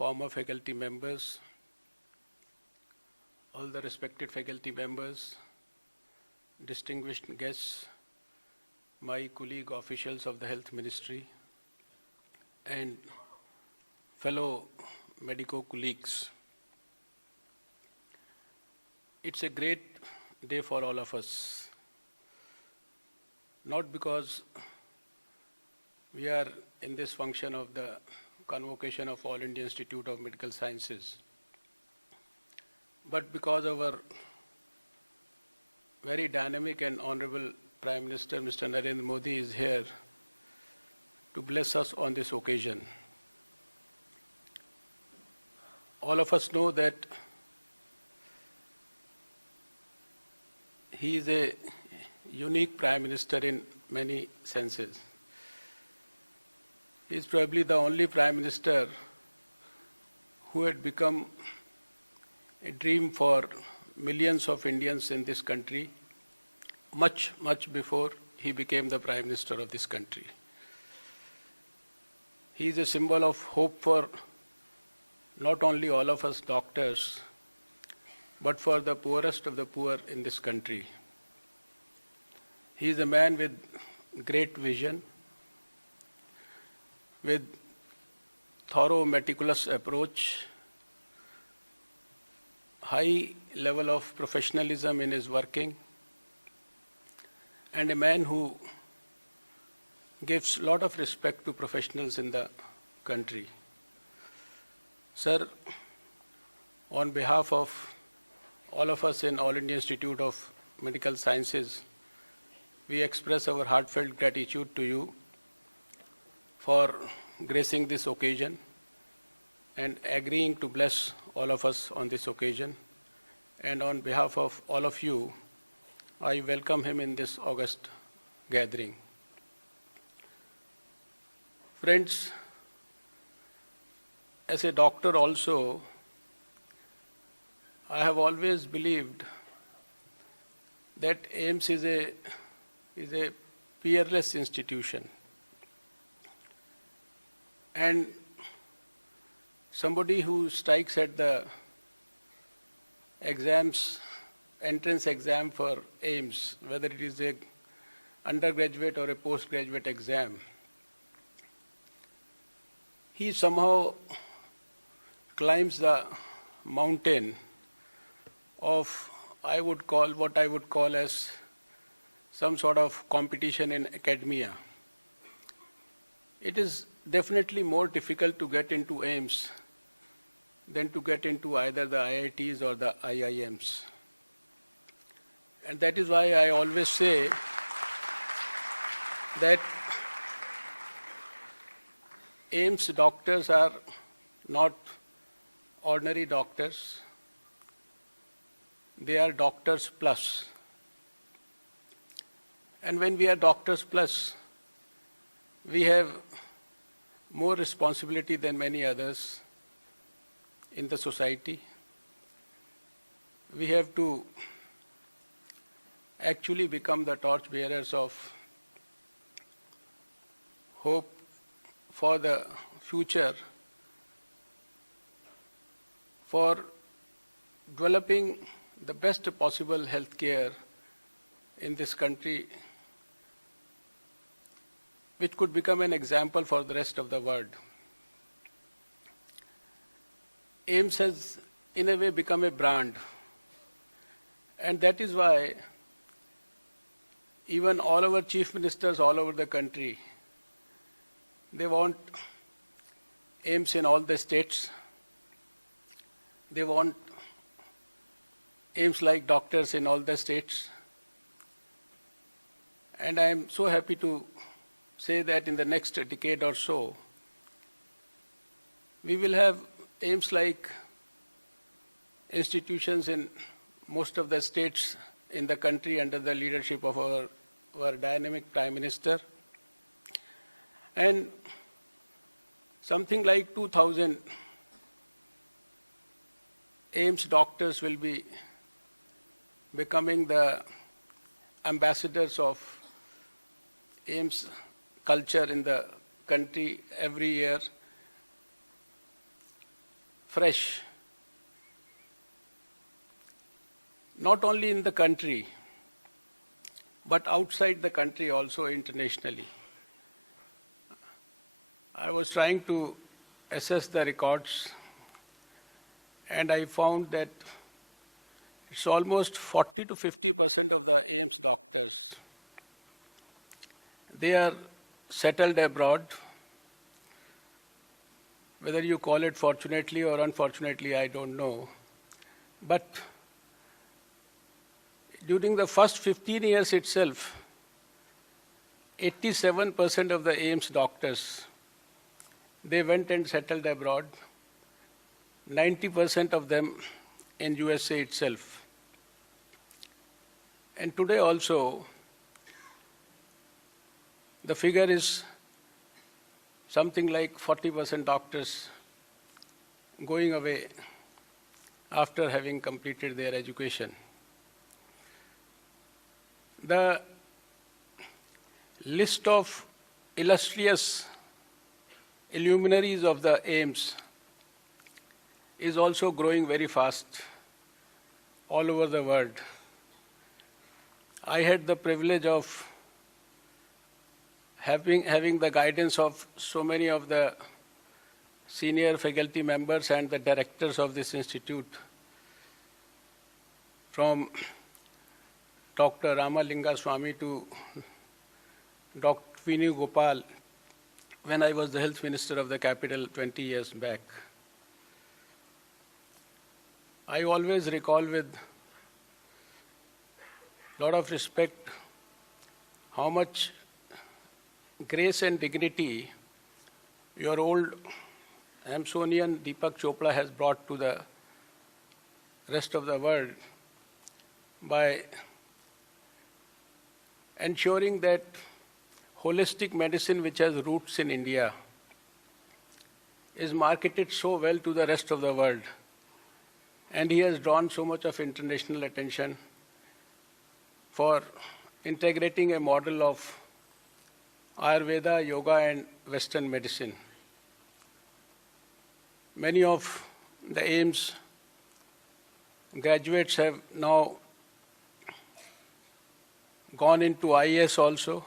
former faculty members, all the respected faculty members, distinguished guests, my colleague officials of the Health Ministry, and fellow medico colleagues. It's a great day for all of us, not because we are in this function of the convocation of All India Institute of Medical Sciences, but because our very dynamic and honorable Prime Minister, Mr. Narendra Modi, is here to bless us on this occasion. All of us know that he is a unique Prime Minister in many senses. He is probably the only Prime Minister who had become a dream for millions of Indians in this country much before he became the Prime Minister of this country. He is a symbol of hope for not only all of us doctors, but for the poorest of the poor in this country. He is a man with great vision, with thorough, meticulous approach, high level of professionalism in his working, and a man who gives a lot of respect to professionals in the country. Sir, on behalf of all of us in All India Institute of Medical Sciences, we express our heartfelt gratitude to you for gracing this occasion and agreeing to bless all of us on this occasion. And on behalf of all of you, I welcome him in this august gathering. Friends, as a doctor also, I have always believed that AIIMS is a peerless institution. And somebody who strikes at the entrance exam for AIIMS, whether it is an undergraduate or a postgraduate exam, he somehow climbs the mountain of what I would call as some sort of competition in academia. It is definitely more difficult to get into AIIMS than to get into either the IITs or the IIMs. And that is why I always say that AIIMS doctors are not ordinary doctors. They are doctors plus. And when we are doctors plus, we have more responsibility than many others in the society. We have to actually become the torchbearers of hope for the future, for developing the best possible health care in this country, which could become an example for the rest of the world. AIIMS has, in a way, become a brand. And that is why even all our chief ministers all over the country, they want AIIMS in all the states. They want AIIMS-like doctors in all the states. And I am so happy to say that in the next decade or so, we will have AIIMS-like institutions in most of the states in the country under the leadership of our dynamic Prime Minister. And something like 2,000 AIIMS doctors will be becoming the ambassadors of AIIMS culture in the country every year. fresh, not only in the country, but outside the country also internationally. I was trying to assess the records, and I found that it's almost 40 to 50% of the AIIMS doctors. They are settled abroad. Whether you call it fortunately or unfortunately, I don't know. But during the first 15 years itself, 87% of the AIIMS doctors, they went and settled abroad, 90% of them in USA itself. And today also, the figure is something like 40% doctors going away after having completed their education. The list of illustrious luminaries of the AIIMS is also growing very fast all over the world. I had the privilege of having the guidance of so many of the senior faculty members and the directors of this institute, from Dr. Ramalinga Swami to Dr. Venu Gopal, when I was the health minister of the capital 20 years back. I always recall with a lot of respect how much grace and dignity your old Amazonian Deepak Chopra has brought to the rest of the world by ensuring that holistic medicine, which has roots in India, is marketed so well to the rest of the world. And he has drawn so much of international attention for integrating a model of Ayurveda, yoga, and Western medicine. Many of the AIIMS graduates have now gone into IAS also.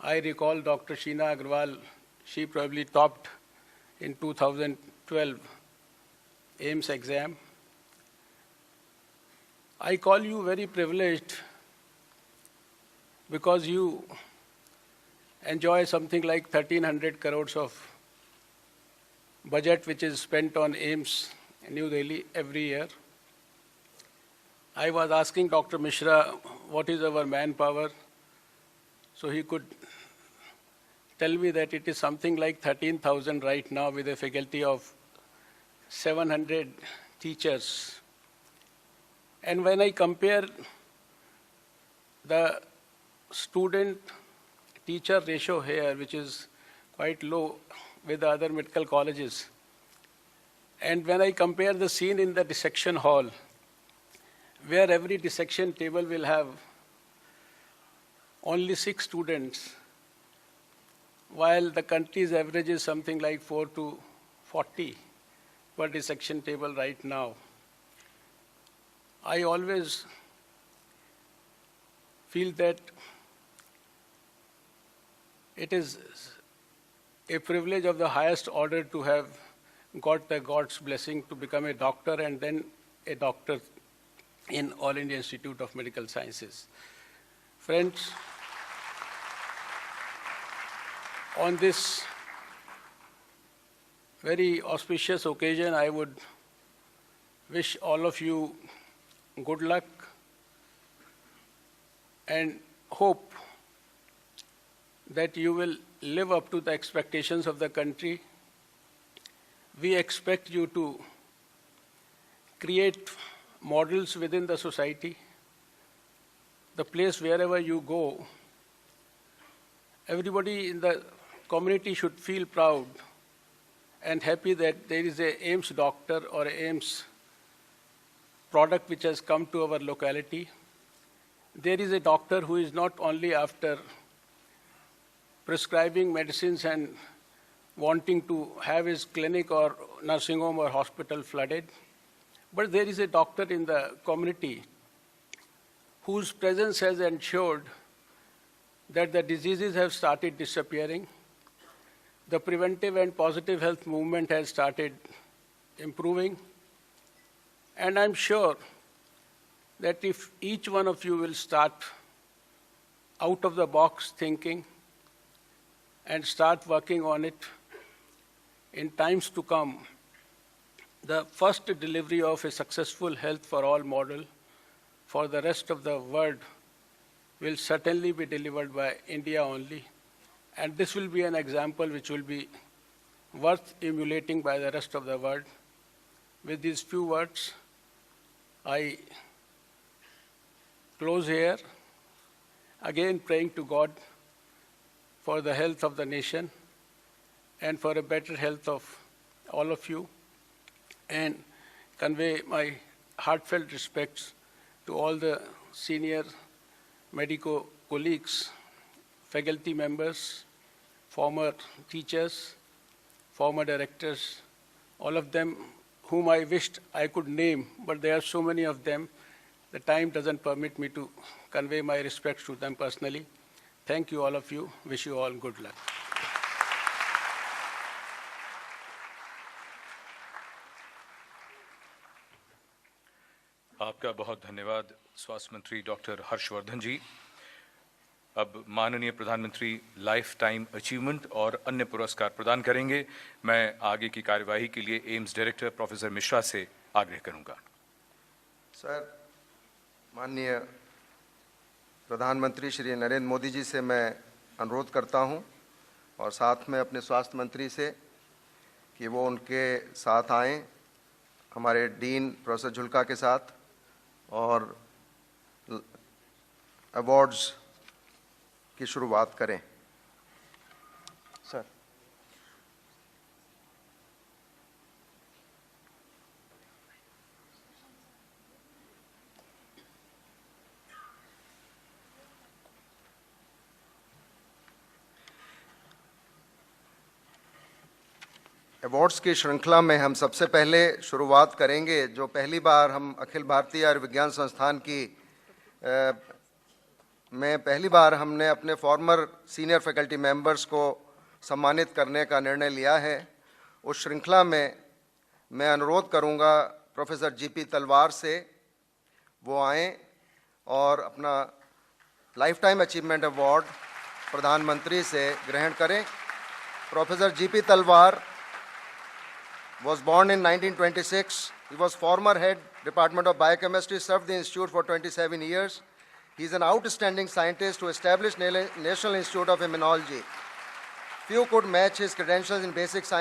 I recall Dr. Sheena Agarwal, she probably topped in 2012 AIIMS exam. I call you very privileged because you enjoy something like 1,300 crores of budget which is spent on AIIMS in New Delhi every year. I was asking Dr. Mishra what is our manpower, so he could tell me that it is something like 13,000 right now with a faculty of 700 teachers. And when I compare the student-teacher ratio here, which is quite low with the other medical colleges, and when I compare the scene in the dissection hall, where every dissection table will have only 6 students, while the country's average is something like 4 to 40 per dissection table right now. I always feel that it is a privilege of the highest order to have got the God's blessing to become a doctor and then a doctor in All India Institute of Medical Sciences. Friends, on this very auspicious occasion, I would wish all of you good luck and hope that you will live up to the expectations of the country. We expect you to create models within the society, the place wherever you go. Everybody in the community should feel proud and happy that there is a AIIMS doctor or AIIMS product which has come to our locality. There is a doctor who is not only after prescribing medicines and wanting to have his clinic or nursing home or hospital flooded. But there is a doctor in the community whose presence has ensured that the diseases have started disappearing. The preventive and positive health movement has started improving. And I'm sure that if each one of you will start out of the box thinking and start working on it, in times to come, the first delivery of a successful health for all model for the rest of the world will certainly be delivered by India only. And this will be an example which will be worth emulating by the rest of the world. With these few words, I close here, again praying to God for the health of the nation and for a better health of all of you, and convey my heartfelt respects to all the senior medical colleagues, faculty members, former teachers, former directors, all of them whom I wished I could name, but there are so many of them, the time doesn't permit me to convey my respects to them personally. Thank you, all of you. Wish you all good luck. आपका बहुत धन्यवाद स्वास्थ्य मंत्री doctor Harshvardhan जी। अब माननीय प्रधानमंत्री life time achievement और अन्य पुरस्कार प्रदान करेंगे। मैं आगे की कार्यवाही के लिए एम्स डायरेक्टर प्रोफेसर मिश्रा से आग्रह करूंगा। सर, माननीय प्रधानमंत्री श्री नरेंद्र मोदी जी से मैं अनुरोध करता हूं और साथ में अपने स्वास्थ्य मंत्री से कि वो उनके साथ आएं, हमारे डीन प्रोफेसर झुल्का के साथ, और अवार्ड्स की शुरुआत करें। सर। अवार्ड्स की श्रृंखला में हम सबसे पहले शुरुआत करेंगे, जो पहली बार हम अखिल भारतीय आयुर्विज्ञान संस्थान की में पहली बार हमने अपने फॉर्मर सीनियर फैकल्टी मेंबर्स को सम्मानित करने का निर्णय लिया है। उस श्रृंखला में मैं अनुरोध करूंगा प्रोफेसर जीपी तलवार से वो आएं और अपना लाइफ टाइम अचीवमेंट अवार्ड प्रधानमंत्री से ग्रहण करें। प्रोफेसर जीपी तलवार was born in 1926. He was former head Department of Biochemistry, served the institute for 27 years. He is an outstanding scientist who established National Institute of Immunology. Few could match his credentials in basic science.